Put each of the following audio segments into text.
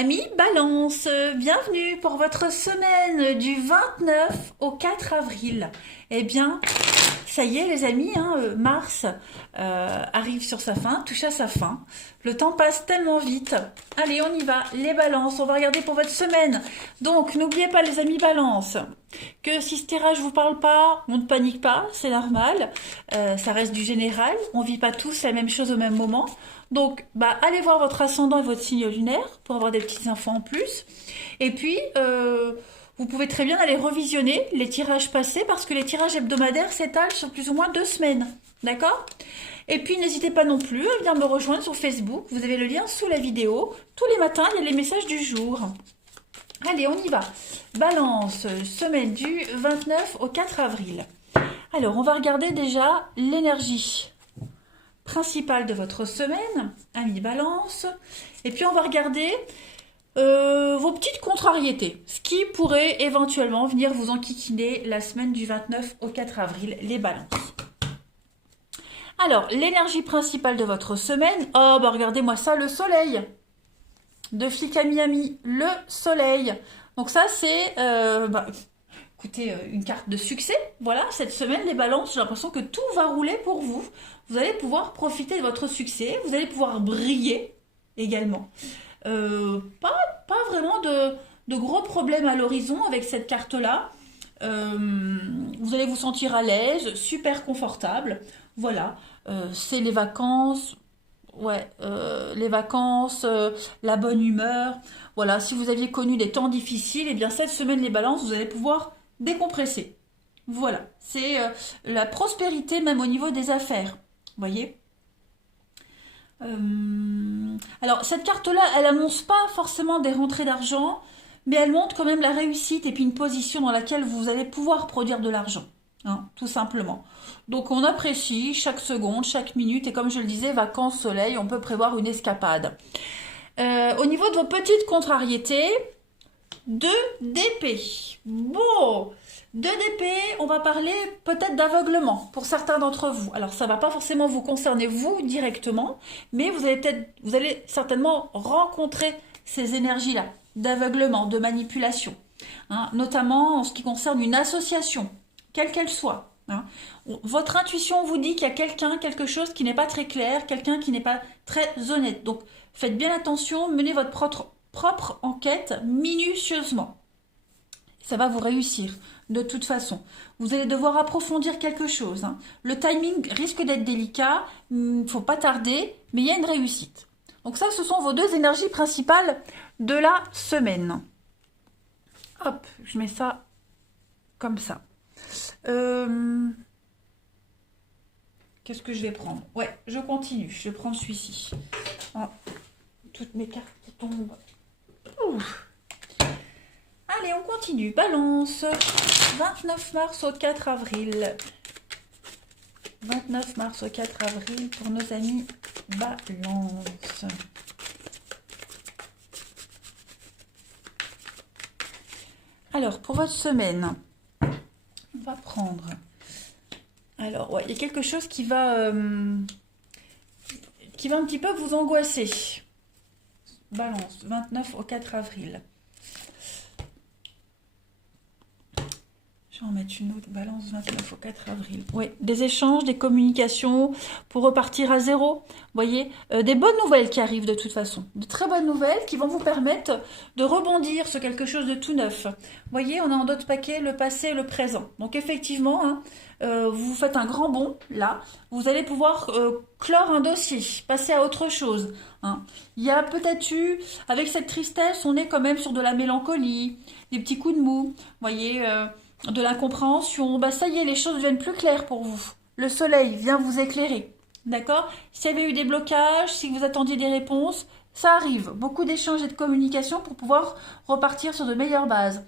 Amis Balance, bienvenue pour votre semaine du 29 au 4 avril. Eh bien, ça y est les amis, mars arrive sur sa fin, touche à sa fin. Le temps passe tellement vite. Allez, on y va, les balances, on va regarder pour votre semaine. Donc, n'oubliez pas les amis balance, que si ce tirage vous parle pas, on ne panique pas, c'est normal. Ça reste du général, on vit pas tous la même chose au même moment. Donc, allez voir votre ascendant et votre signe lunaire pour avoir des petites infos en plus. Et puis, vous pouvez très bien aller revisionner les tirages passés parce que les tirages hebdomadaires s'étalent sur plus ou moins 2 semaines. D'accord? Et puis, n'hésitez pas non plus à venir me rejoindre sur Facebook. Vous avez le lien sous la vidéo. Tous les matins, il y a les messages du jour. Allez, on y va. Balance, semaine du 29 au 4 avril. Alors, on va regarder déjà l'énergie principale de votre semaine, amis balance. Et puis, on va regarder vos petites contrariétés, ce qui pourrait éventuellement venir vous enquiquiner la semaine du 29 au 4 avril, les balances. Alors, l'énergie principale de votre semaine, regardez-moi ça, le soleil. De flic à Miami, le soleil. Donc ça, c'est, écoutez, une carte de succès. Voilà, cette semaine, les balances, j'ai l'impression que tout va rouler pour vous. Vous allez pouvoir profiter de votre succès, vous allez pouvoir briller également. Pas vraiment de gros problèmes à l'horizon avec cette carte-là. Vous allez vous sentir à l'aise, super confortable. Voilà, c'est les vacances. Ouais, les vacances, la bonne humeur. Voilà, si vous aviez connu des temps difficiles, eh bien cette semaine, les balances, vous allez pouvoir décompresser. Voilà, c'est la prospérité même au niveau des affaires. Vous voyez? Alors, cette carte-là, elle annonce pas forcément des rentrées d'argent, mais elle montre quand même la réussite et puis une position dans laquelle vous allez pouvoir produire de l'argent. Tout simplement. Donc on apprécie chaque seconde, chaque minute, et comme je le disais, vacances, soleil, on peut prévoir une escapade. Au niveau de vos petites contrariétés, 2 d'épée. Bon, 2 d'épée, on va parler peut-être d'aveuglement pour certains d'entre vous. Alors ça va pas forcément vous concerner vous directement, mais vous allez certainement rencontrer ces énergies-là d'aveuglement, de manipulation, notamment en ce qui concerne une association, quelle qu'elle soit. Votre intuition vous dit qu'il y a quelque chose qui n'est pas très clair, quelqu'un qui n'est pas très honnête. Donc faites bien attention, menez votre propre enquête minutieusement. Ça va vous réussir de toute façon. Vous allez devoir approfondir quelque chose. Le timing risque d'être délicat, il ne faut pas tarder, mais il y a une réussite. Donc ça, ce sont vos 2 énergies principales de la semaine. Hop, je mets ça comme ça. Qu'est-ce que je vais prendre? Ouais, je continue. Je vais prendre celui-ci. Toutes mes cartes qui tombent. Ouf. Allez, on continue. Balance. 29 mars au 4 avril. 29 mars au 4 avril pour nos amis Balance. Alors, pour votre semaine, on va prendre... Alors, ouais, il y a quelque chose qui va un petit peu vous angoisser. Balance, 29 au 4 avril. Je vais en mettre une autre. Balance, 29 au 4 avril. Oui, des échanges, des communications pour repartir à zéro. Vous voyez, des bonnes nouvelles qui arrivent de toute façon. De très bonnes nouvelles qui vont vous permettre de rebondir sur quelque chose de tout neuf. Vous voyez, on a en d'autres paquets le passé et le présent. Donc effectivement, vous faites un grand bond, là. Vous allez pouvoir clore un dossier, passer à autre chose. Il y a peut-être eu, avec cette tristesse, on est quand même sur de la mélancolie, des petits coups de mou. Vous voyez... de l'incompréhension, ça y est, les choses deviennent plus claires pour vous. Le soleil vient vous éclairer, d'accord? S'il y avait eu des blocages, si vous attendiez des réponses, ça arrive. Beaucoup d'échanges et de communication pour pouvoir repartir sur de meilleures bases.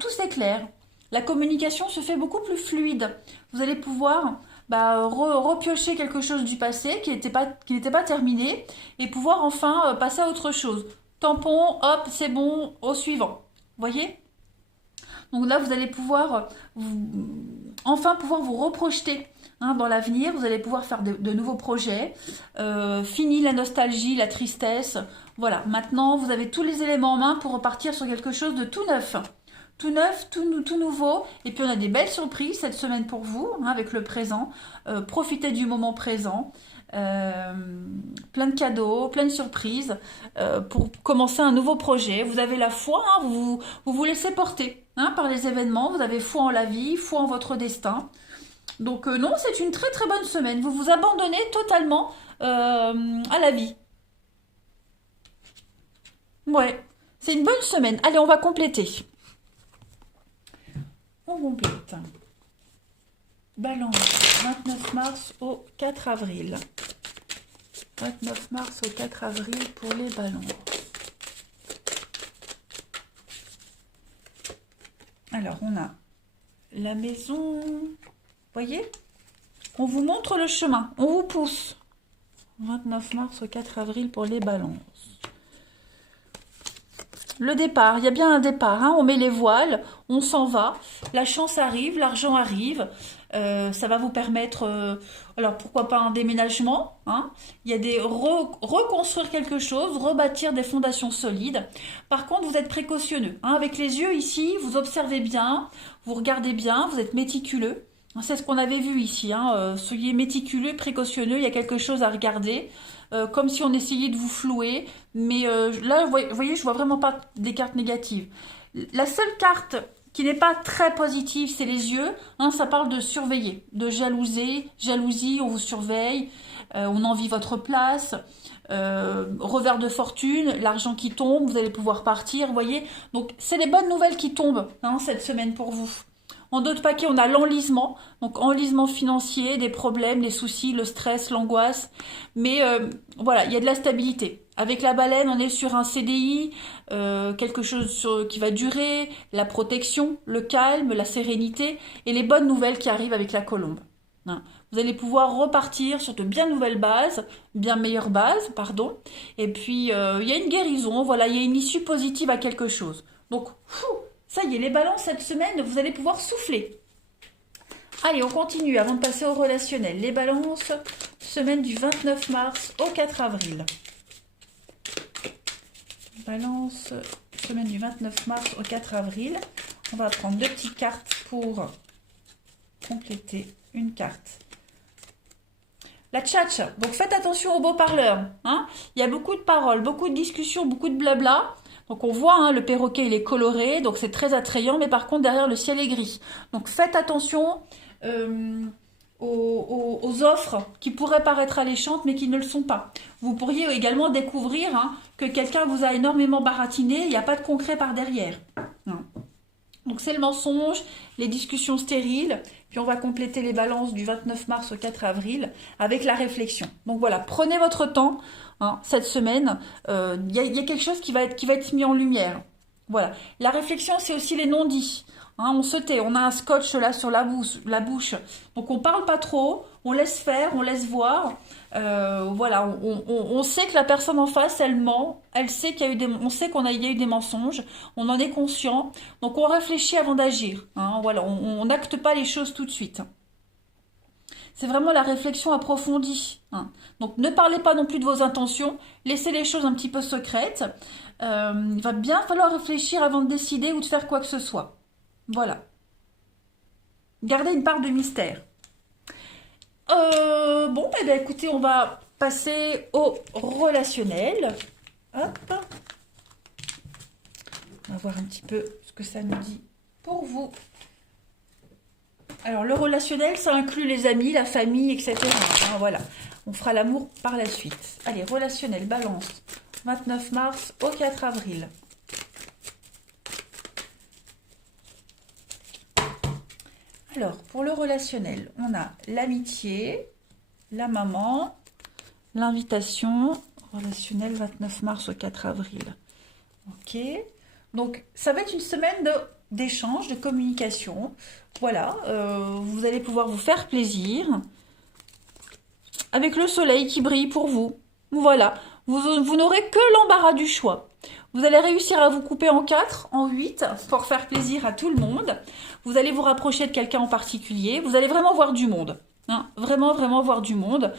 Tout s'éclaire. La communication se fait beaucoup plus fluide. Vous allez pouvoir repiocher quelque chose du passé qui n'était pas terminé et pouvoir enfin passer à autre chose. Tampon, hop, c'est bon, au suivant. Vous voyez? Donc là, vous allez pouvoir enfin pouvoir vous reprojeter hein, dans l'avenir. Vous allez pouvoir faire de nouveaux projets. Fini la nostalgie, la tristesse. Voilà, maintenant vous avez tous les éléments en main pour repartir sur quelque chose de tout neuf. Tout neuf, tout nouveau. Et puis on a des belles surprises cette semaine pour vous, hein, avec le présent. Profitez du moment présent. Plein de cadeaux, plein de surprises pour commencer un nouveau projet. Vous avez la foi, hein, vous laissez porter, hein, par les événements. Vous avez foi en la vie, foi en votre destin. Donc non, c'est une très très bonne semaine. Vous vous abandonnez totalement à la vie. Ouais, c'est une bonne semaine. Allez, on va compléter. On complète. Balance, 29 mars au 4 avril. 29 mars au 4 avril pour les balances. Alors, on a la maison. Voyez? On vous montre le chemin, on vous pousse. 29 mars au 4 avril pour les balances. Le départ, il y a bien un départ, hein, on met les voiles, on s'en va, la chance arrive, l'argent arrive, ça va vous permettre, alors pourquoi pas un déménagement, hein, il y a des reconstruire quelque chose, rebâtir des fondations solides. Par contre, vous êtes précautionneux, hein, avec les yeux ici, vous observez bien, vous regardez bien, vous êtes méticuleux. C'est ce qu'on avait vu ici, hein, soyez méticuleux, précautionneux, il y a quelque chose à regarder. Comme si on essayait de vous flouer. Mais là, vous voyez, je vois vraiment pas des cartes négatives. La seule carte qui n'est pas très positive, c'est les yeux. Hein, ça parle de surveiller, de jalousie, on vous surveille, on envie votre place. Revers de fortune, l'argent qui tombe, vous allez pouvoir partir, vous voyez. Donc, c'est les bonnes nouvelles qui tombent, hein, cette semaine pour vous. En d'autres paquets, on a l'enlisement, donc enlisement financier, des problèmes, les soucis, le stress, l'angoisse. Mais voilà, il y a de la stabilité. Avec la baleine, on est sur un CDI, quelque chose qui va durer, la protection, le calme, la sérénité et les bonnes nouvelles qui arrivent avec la colombe. Hein. Vous allez pouvoir repartir sur de bien nouvelles bases, bien meilleures bases, pardon. Et puis, il y a une guérison, voilà, il y a une issue positive à quelque chose. Donc, ça y est, les balances cette semaine, vous allez pouvoir souffler. Allez, on continue avant de passer au relationnel. Les balances, semaine du 29 mars au 4 avril. Balance, semaine du 29 mars au 4 avril. On va prendre 2 petites cartes pour compléter une carte. La tchatch, donc faites attention aux beaux parleurs. Hein, il y a beaucoup de paroles, beaucoup de discussions, beaucoup de blabla. Donc on voit, hein, le perroquet il est coloré, donc c'est très attrayant, mais par contre derrière le ciel est gris. Donc faites attention aux offres qui pourraient paraître alléchantes, mais qui ne le sont pas. Vous pourriez également découvrir, hein, que quelqu'un vous a énormément baratiné, il n'y a pas de concret par derrière. Hein. Donc c'est le mensonge, les discussions stériles, puis on va compléter les balances du 29 mars au 4 avril avec la réflexion. Donc voilà, prenez votre temps, hein, cette semaine, y a quelque chose qui va être mis en lumière. Voilà, la réflexion c'est aussi les non-dits. Hein, on se tait, on a un scotch là sur la bouche, donc on parle pas trop, on laisse faire, on laisse voir. Voilà, on sait que la personne en face, elle ment, elle sait qu'il y a eu on sait il y a eu des mensonges, on en est conscient, donc on réfléchit avant d'agir. Hein, voilà, on n'acte pas les choses tout de suite. C'est vraiment la réflexion approfondie. Hein. Donc ne parlez pas non plus de vos intentions, laissez les choses un petit peu secrètes. Il va bien falloir réfléchir avant de décider ou de faire quoi que ce soit. Voilà. Gardez une part de mystère. Bon, eh bien, écoutez, on va passer au relationnel. Hop. On va voir un petit peu ce que ça nous dit pour vous. Alors, le relationnel, ça inclut les amis, la famille, etc. Hein, voilà. On fera l'amour par la suite. Allez, relationnel, balance. 29 mars au 4 avril. Alors, pour le relationnel, on a l'amitié, la maman, l'invitation, relationnel 29 mars au 4 avril. Ok. Donc, ça va être une semaine d'échange, de communication. Voilà, vous allez pouvoir vous faire plaisir avec le soleil qui brille pour vous. Voilà, vous n'aurez que l'embarras du choix. Vous allez réussir à vous couper en 4, en 8 pour faire plaisir à tout le monde. Vous allez vous rapprocher de quelqu'un en particulier. Vous allez vraiment voir du monde. hein. Vraiment, vraiment voir du monde.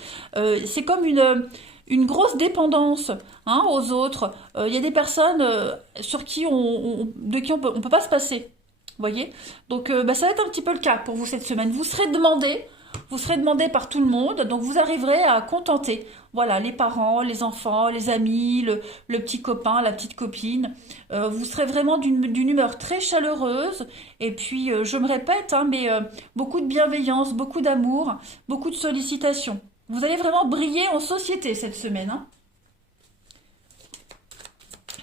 C'est comme une grosse dépendance, hein, aux autres. Il y a des personnes sur qui de qui on peut pas se passer. Vous voyez? Donc bah, ça va être un petit peu le cas pour vous cette semaine. Vous serez demandé par tout le monde, donc vous arriverez à contenter. Voilà, les parents, les enfants, les amis, le petit copain, la petite copine. Vous serez vraiment d'une humeur très chaleureuse. Et puis, je me répète, hein, mais beaucoup de bienveillance, beaucoup d'amour, beaucoup de sollicitations. Vous allez vraiment briller en société cette semaine, hein.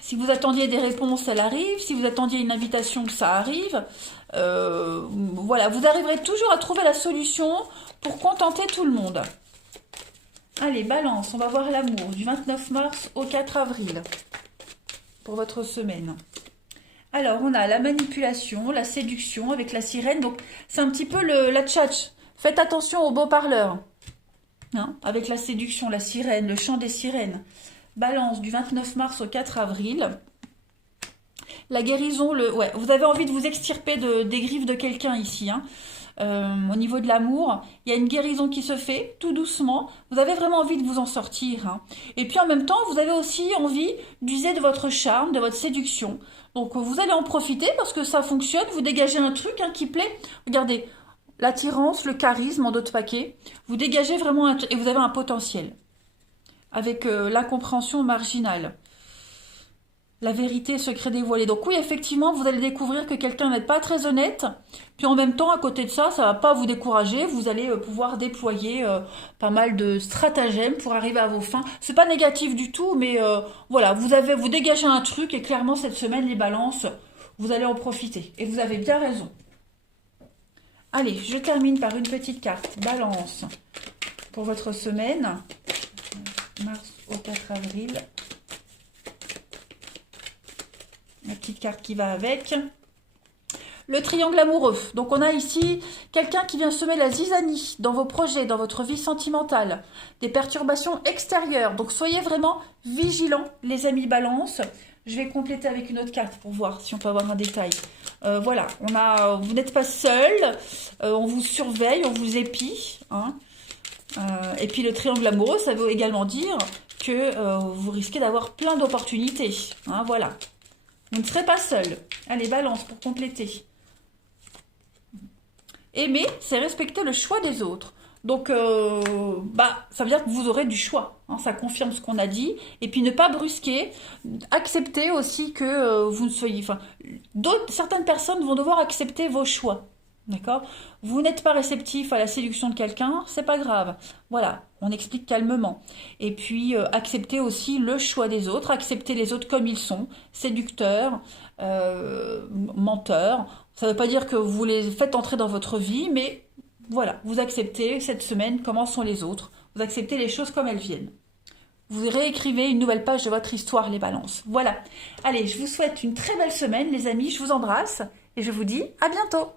Si vous attendiez des réponses, elles arrivent. Si vous attendiez une invitation, ça arrive. Voilà, vous arriverez toujours à trouver la solution pour contenter tout le monde. Allez, Balance, on va voir l'amour du 29 mars au 4 avril pour votre semaine. Alors, on a la manipulation, la séduction avec la sirène. Donc, c'est un petit peu la tchatch. Faites attention aux beaux parleurs. Hein, avec la séduction, la sirène, le chant des sirènes. Balance du 29 mars au 4 avril. La guérison, ouais, vous avez envie de vous extirper des griffes de quelqu'un ici, hein. Au niveau de l'amour, il y a une guérison qui se fait tout doucement. Vous avez vraiment envie de vous en sortir, hein. Et puis en même temps, vous avez aussi envie d'user de votre charme, de votre séduction. Donc vous allez en profiter parce que ça fonctionne. Vous dégagez un truc, hein, qui plaît. Regardez, l'attirance, le charisme en d'autres paquets. Vous dégagez vraiment et vous avez un potentiel avec l'incompréhension marginale. La vérité, secret dévoilé. Donc oui, effectivement, vous allez découvrir que quelqu'un n'est pas très honnête. Puis en même temps, à côté de ça, ça va pas vous décourager. Vous allez pouvoir déployer pas mal de stratagèmes pour arriver à vos fins. C'est pas négatif du tout, mais voilà, vous dégagez un truc et clairement cette semaine, les balances, vous allez en profiter. Et vous avez bien raison. Allez, je termine par une petite carte. Balance pour votre semaine. Mars au 4 avril. La petite carte qui va avec. Le triangle amoureux. Donc on a ici quelqu'un qui vient semer la zizanie dans vos projets, dans votre vie sentimentale. Des perturbations extérieures. Donc soyez vraiment vigilants, les amis balance. Je vais compléter avec une autre carte pour voir si on peut avoir un détail. Voilà, vous n'êtes pas seul. On vous surveille, on vous épie, hein. Et puis le triangle amoureux, ça veut également dire que vous risquez d'avoir plein d'opportunités, hein, voilà. Vous ne serez pas seul. Allez, balance pour compléter. Aimer, c'est respecter le choix des autres. Donc, ça veut dire que vous aurez du choix, hein, ça confirme ce qu'on a dit. Et puis, ne pas brusquer. Accepter aussi que vous ne soyez... Enfin, certaines personnes vont devoir accepter vos choix. D'accord? Vous n'êtes pas réceptif à la séduction de quelqu'un, c'est pas grave. Voilà, on explique calmement. Et puis, accepter aussi le choix des autres, accepter les autres comme ils sont, séducteurs, menteurs. Ça ne veut pas dire que vous les faites entrer dans votre vie, mais voilà, vous acceptez cette semaine comment sont les autres. Vous acceptez les choses comme elles viennent. Vous réécrivez une nouvelle page de votre histoire, les balances. Voilà. Allez, je vous souhaite une très belle semaine, les amis. Je vous embrasse et je vous dis à bientôt.